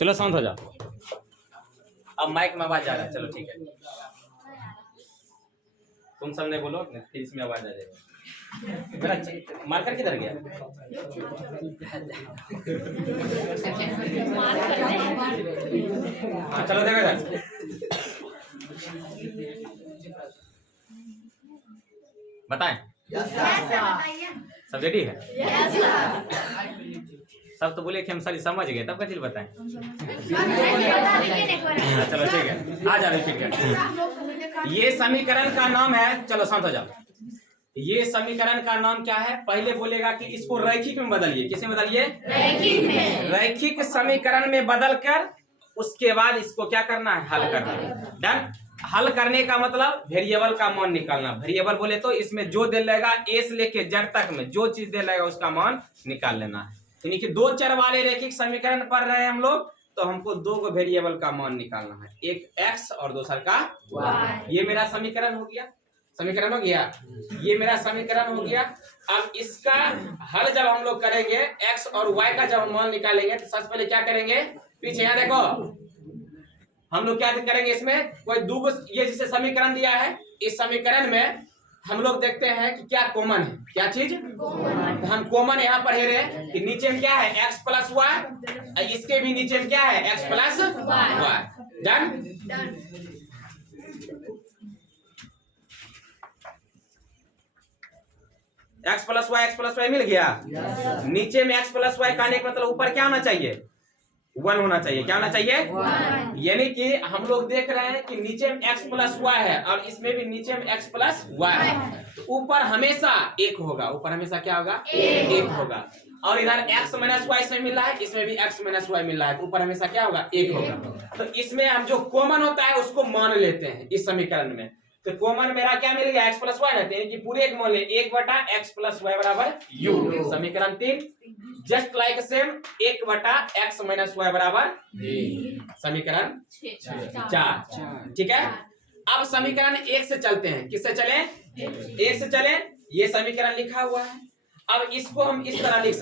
चलो शांत हो जाओ। अब माइक में आवाज आ रहा है, चलो ठीक है। तुम सब नहीं बोलो, फिर इसमें आवाज आ जाएगी। मेरा मार्कर किधर गया? हाँ चलो देखो इधर। बताएं। सब रेडी है? सब तो बोले कि हम सारी समझ गए, तब क्या चीज बताएं? चलो ठीक है, आ जा रिपीट कर। ये समीकरण का नाम है, चलो शांत हो जाओ। ये समीकरण का नाम क्या है? पहले बोलेगा कि इसको रैखिक में बदलिए। किसे बदलिए? रैखिक में। रैखिक समीकरण में बदलकर उसके बाद इसको क्या करना है? हल करना है। डन। हल करने का मतलब वेरिएबल का मान निकालना। वेरिएबल बोले तो इसमें जो दे लेगा ए से लेके जेड तक में जो चीज दे लेगा उसका मान निकाल लेना है। यानी कि दो चर वाले रैखिक समीकरण पढ़ रहे हैं हम लोग, तो हमको दो को वेरिएबल का मान निकालना है, एक एक्स और दूसरा का वाई। ये मेरा समीकरण हो गया, समीकरण हो गया, ये मेरा समीकरण हो गया। अब इसका हल जब हम लोग करेंगे, एक्स और वाई का जब हम मान निकालेंगे, तो सबसे पहले क्या करेंगे? पीछे यहाँ देखो, हम लोग क्या करेंगे? इसमें कोई दो, ये जिसे समीकरण दिया है, इस समीकरण में हम लोग देखते हैं कि क्या कॉमन है। क्या चीज? तो हम कॉमन यहाँ पर रहे कि नीचे में क्या है? एक्स प्लस वाई, इसके भी नीचे में क्या है? X plus y. Done. X plus y मिल गया। नीचे में एक्स प्लस वाई का आने का मतलब ऊपर क्या होना चाहिए? 1 होना चाहिए। क्या होना चाहिए? यानी कि हम लोग देख रहे हैं कि नीचे में x प्लस वाई है और इसमें भी नीचे में x प्लस वाई है, तो ऊपर हमेशा 1 होगा। ऊपर हमेशा क्या होगा? 1 होगा। और इधर x माइनस वाई इसमें मिल रहा है, इसमें भी x माइनस वाई मिल रहा है, तो ऊपर हमेशा क्या होगा? 1 होगा। तो इसमें हम जो कॉमन होता है उसको मान लेते हैं इस समीकरण में। तो कॉमन मेरा क्या मिल गया? x प्लस वाई रहते हैं कि पूरे एक मान ले, 1/x प्लस वाई बराबर u। समीकरण 3। Just like same 1/x minus Y बराबर समीकरण 4। ठीक है। अब समीकरण 1 से चलते हैं। किससे चले? 1 से चले। ये समीकरण लिखा हुआ है। अब इसको हम इस तरह लिख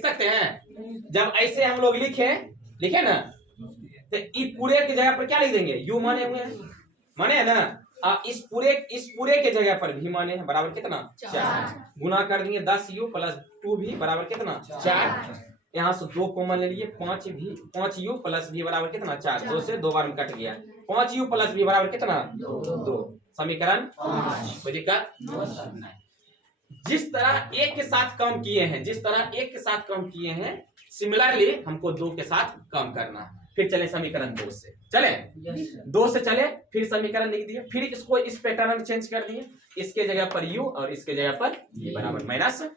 सकते हैं। जब ऐसे हम लोग लिखे ना, तो इस पूरे की जगह पर क्या लिख देंगे? u माने हुए हैं, माने है ना। इस पूरे के जगह पर भी माने हैं, बराबर कितना? 4। गुना कर देंगे 10u प्लस 2 भी बराबर कितना? 4। यहाँ से 2 कॉमन ले लिए, 5u प्लस भी बराबर कितना? 4। 2 से 2 बार में कट गया। 5u प्लस भी बराबर कितना? 2। समीकरण 5। कोई दिक्कत नहीं। जिस तरह एक के साथ कम किए हैं, सिमिलरली हमको 2 के साथ कम करना है। फिर चले समीकरण 2 से चले। 2 से चले, फिर समीकरण लिख दिए, फिर इसको इस पैटर्न में चेंज कर दिए। इसके जगह पर u और इसके जगह पर ये बराबर -2।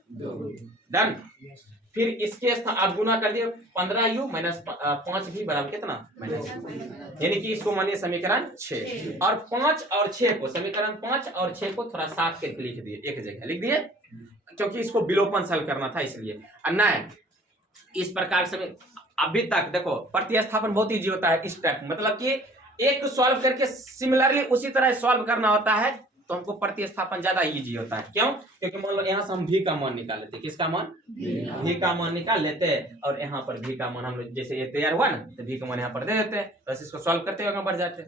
डन। फिर इसके आप गुना कर दिए, 15u माइनस 5 भी बराबर कितना? -2। यानी कि इसको मानिए समीकरण 6। और 5 और 6 को, समीकरण 5 और 6 को थोड़ा साफ करके लिख दिए, एक जगह लिख दिए, क्योंकि इसको विलोपन हल करना था इसलिए। अन्य इस प्रकार से अभी तक देखो प्रतिस्थापन बहुत इजी होता है इस टाइप, मतलब कि एक सॉल्व करके सिमिलरली उसी तरह सॉल्व करना होता है, तो हमको प्रतिस्थापन ज्यादा इजी होता है। क्यों? क्योंकि मान लो यहाँ से हम v का मान निकाल लेते। किसका मान? v का मान निकाल लेते, और यहाँ पर v का मान हम लोग जैसे ये तैयार हुआ ना, तो v का मान यहाँ पर दे देते, बस इसको सॉल्व करते हुए बढ़ जाते,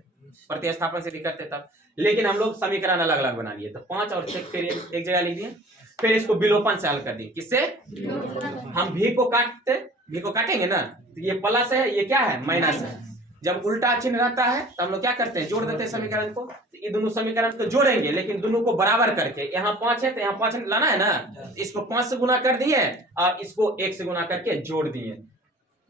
प्रतिस्थापन से भी करते तब। लेकिन हम लोग समीकरण अलग अलग बना लिए, तो 5 और 6 फिर एक जगह लिख दिए, फिर इसको विलोपन से हल कर दिए। किससे? हम v को काटेंगे ना, तो ये प्लस है, ये क्या है? माइनस है। जब उल्टा चिन्ह रहता है तो हम लोग क्या करते हैं? जोड़ देते हैं समीकरण को। तो ये दोनों समीकरण को जोड़ेंगे, लेकिन दोनों को बराबर करके। यहाँ 5 है तो यहाँ 5 लाना है ना, इसको 5 से गुना कर दिए और इसको 1 से गुना करके जोड़ दिए।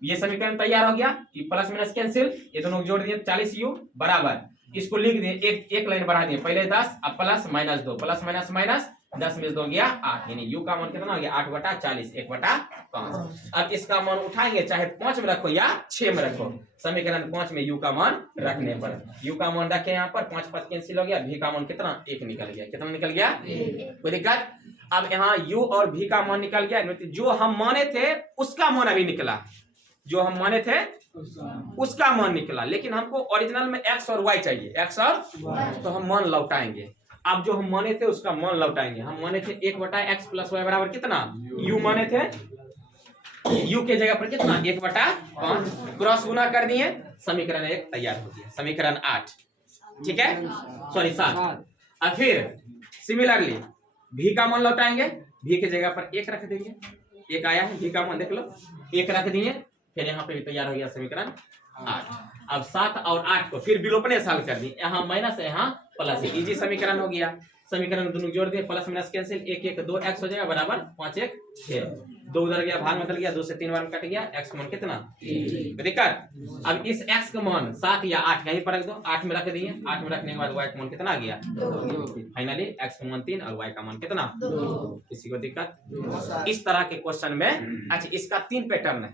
ये समीकरण तैयार हो गया कि प्लस माइनस कैंसिल, ये दोनों जोड़ दिए, 40u बराबर, इसको लिख दिए, एक लाइन बढ़ा दिए, पहले 10 अब प्लस -2, प्लस माइनस माइनस 10 में 2 गया 8, यानी u का मान कितना हो गया? 8/40, 1/5। अब इसका मान उठाएंगे, चाहे 5 में रखो या 6 में रखो, समीकरण 5 में u का मान रखने पर u का मान रखे यहाँ पर, 5 कैंसिल हो गया, v का मान कितना? 1 निकल गया। कितना निकल गया? कोई दिक्कत? अब यहाँ u और v का मान निकल गया, जो हम माने थे उसका मान अभी निकला, जो हम माने थे उसका मान निकला, लेकिन हमको ओरिजिनल में x और y चाहिए, x और y, तो हम मान लौटाएंगे। अब जो हम माने थे उसका मान लौटाएंगे। हम माने थे 1/x प्लस वाई बराबर कितना? u माने थे, u के जगह पर कितना 1/5 क्रॉस गुना कर दिए, समीकरण 1 तैयार हो गया, समीकरण 8, ठीक है, सॉरी 7। अब फिर सिमिलरली v का मान लौटाएंगे, v के जगह पर 1 रख देंगे, 1 आया है, v का मान देख लो 1 रख दिए, फिर यहाँ पे भी तैयार हो गया समीकरण 8। अब 7 और 8 को फिर विलोपन साल कर दी, यहाँ माइनस है यहाँ प्लस है, इजी समीकरण हो गया। समीकरण दोनों जोड़ दिए, प्लस माइनस कैंसिल, 1 1 2 x हो जाएगा बराबर 5 1 6, 2 उधर गया भाग बदल गया, 2 से 3 बार कट गया, x मान कितना 3। दिक्कत अब इस x का मान 7 या 8 कहीं पर रख दो, 8 में रख दिए, 8 में रखने के बाद y का मान कितना आ गया 2। फाइनली x का मान 3 और y का मान कितना 2। किसी को दिक्कत? इस तरह के क्वेश्चन में अच्छा इसका 3 पैटर्न है,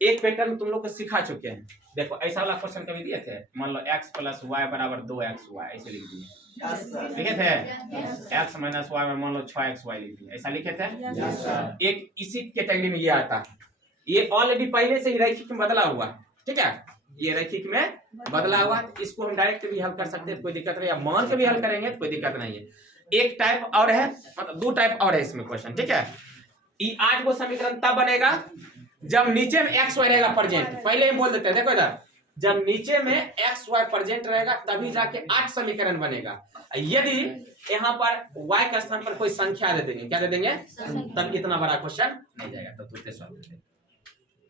एक पैटर्न तुम लोग को सिखा चुके हैं। देखो ऐसा वाला क्वेश्चन कभी दिए थे, मान लो x + y बराबर 2xy ऐसे लिख दिए, लिखे थे, x - y में मान लो 6xy लिख दिए, ऐसा लिखे थे। एक इसी कैटेगरी में ये आता है, ये ऑलरेडी पहले से ही रैखिक में बदला हुआ, ठीक है, ये रैखिक में बदला हुआ, इसको हम डायरेक्ट भी हल कर सकते हैं, कोई दिक्कत नहीं, या मान के भी हल करेंगे तो कोई दिक्कत नहीं है। एक टाइप और है, मतलब 2 टाइप और है इसमें क्वेश्चन, ठीक है। ये 8 को समीकरण तब बनेगा जब नीचे में x y रहेगा प्रेजेंट, पहले ही बोल देते हैं, देखो इधर, जब नीचे में x y प्रेजेंट रहेगा तभी जाके 8 समीकरण बनेगा। यदि यहाँ पर y के स्थान पर कोई संख्या दे देंगे, क्या दे देंगे, तब इतना बड़ा क्वेश्चन नहीं जाएगा, तो तुरंत सॉल्व कर देंगे।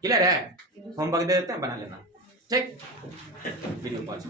क्लियर है? होमवर्क दे देते हैं, बना लेना, ठीक। Video pause.